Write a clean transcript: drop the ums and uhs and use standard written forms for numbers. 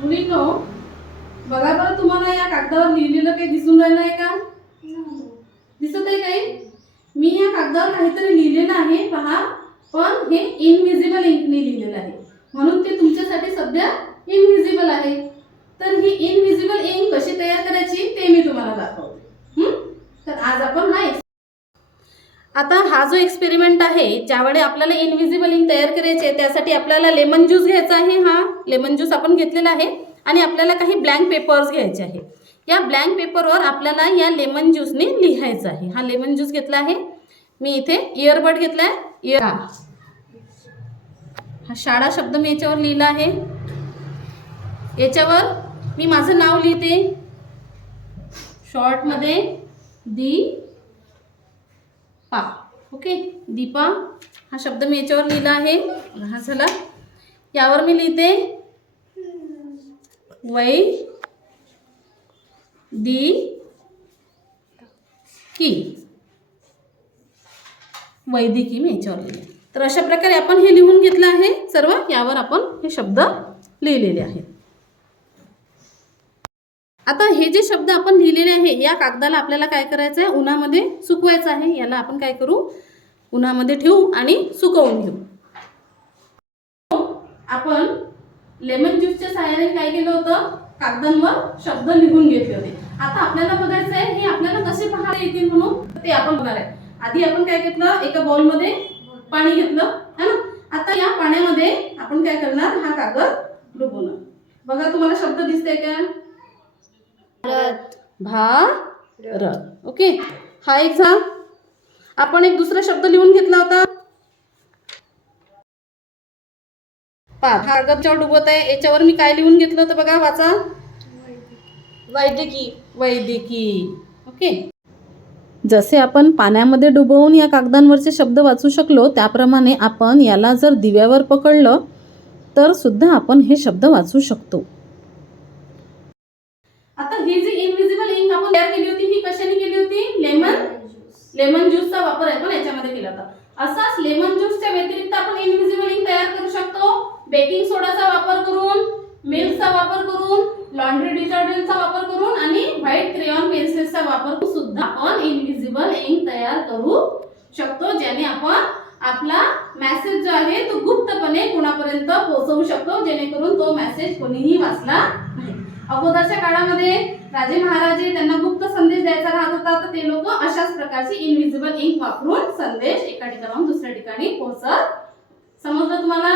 मुलींनो, बघा बरं, तुम्हाला या कागदावर लिहिलेलं काही दिसून राहिलं आहे का? दिसत आहे काही? मी या कागदावर काहीतरी लिहिलेलं आहे पहा, पण हे इनव्हिजिबल इंकने लिहिलेलं आहे, म्हणून ते तुमच्यासाठी सध्या इनव्हिजिबल आहे. तर ही इनव्हिजिबल इंक कशी तयार करायची ते मी तुम्हाला दाखवते. तर आज आपण हा जो एक्सपेरिमेंट आहे, ज्यावेळी आपल्याला इनव्हिजिबल इंक तयार करायची आहे, त्यासाठी आपल्याला लेमन ज्यूस घ्यायचा आहे. हा लेमन ज्यूस आपण घेतलेला आहे आणि आपल्याला काही ब्लँक पेपर्स घ्यायचे आहे. या ब्लँक पेपरवर आपल्याला या लेमन ज्यूसने लिहायचं आहे. हा लेमन ज्यूस घेतला आहे मी. इथे इयरबड घेतलाय. हा शाळा शब्द मी याच्यावर लिहिला आहे. याच्यावर मी माझं नाव लिहिते शॉर्टमध्ये, दीपा. ओके, दीपा हा शब्द मी याच्यावर लिहिला आहे. हा झाला. यावर मी लिहिते वैदिकी मी याच्यावर लिहिले. तर अशा प्रकारे आपण हे लिहून घेतलं आहे सर्व. यावर आपण हे शब्द लिहिलेले आहेत. आता हे जे शब्द आपण लिहिलेले आहे, या कागदाला आपल्याला काय करायचं आहे? उन्हामध्ये सुकवायचं आहे. याला आपण काय करू? उन्हामध्ये ठेवू आणि सुकवून घेऊ. आपण लेमन ज्यूसच्या सहाय्याने काय केलं होतं? कागदांवर शब्द लिहून घेतले होते. आता आपल्याला बघायचं आहे हे आपल्याला कसे पाहता येतील म्हणून ते आपण बघणार आहे. आधी आपण काय घेतलं? एका बाउलमध्ये पाणी घेतलं है ना. आता या पाण्यामध्ये आपण काय करणार? हा कागद डुबवणार. बघा, तुम्हाला शब्द दिसते का? भारत. ओके, हा एक झाला. आपण एक दुसरा शब्द लिहून घेतला होता. हा कागद जेव्हा डुबत आहे, याच्यावर मी काय लिहून घेतलं होतं बघा, वाचा. वैदिकी. ओके, जसे आपण पाण्यामध्ये डुबवून या कागदांवरचे शब्द वाचू शकलो, त्याप्रमाणे आपण याला जर दिव्यावर पकडलं तर सुद्धा आपण हे शब्द वाचू शकतो. आता ही जी इनव्हिजिबल इंक आपण तयार केली होती, ही कशाने केली होती? लेमन ज्यूसचा वापर आपण याच्यामध्ये केला होता. असाच लेमन ज्यूसच्या व्यतिरिक्त आपण इनव्हिजिबल इंक तयार करू शकतो. बेकिंग सोडाचा वापर करून, मिल्कचा वापर करून, लॉन्ड्री डिटर्जंटचा वापर करून आणि व्हाईट क्रेयॉन पेन्सिल्सचा वापर करून सुद्धा आपण इनव्हिजिबल इंक तयार करू शकतो, ज्याने आपण आपला मेसेज जो आहे तो गुप्तपणे कोणापर्यंत पोहोचवू शकतो, जेणेकरून तो मेसेज कोणीही वाचला नाही. अगोदरच्या काळामध्ये राजे महाराजे त्यांना गुप्त संदेश द्यायचा राहत होता, तर ते लोक अशाच प्रकारची इनव्हिजिबल इंक वापरून संदेश एका ठिकाणाहून दुसऱ्या ठिकाणी पोहोचत. समजलं तुम्हाला?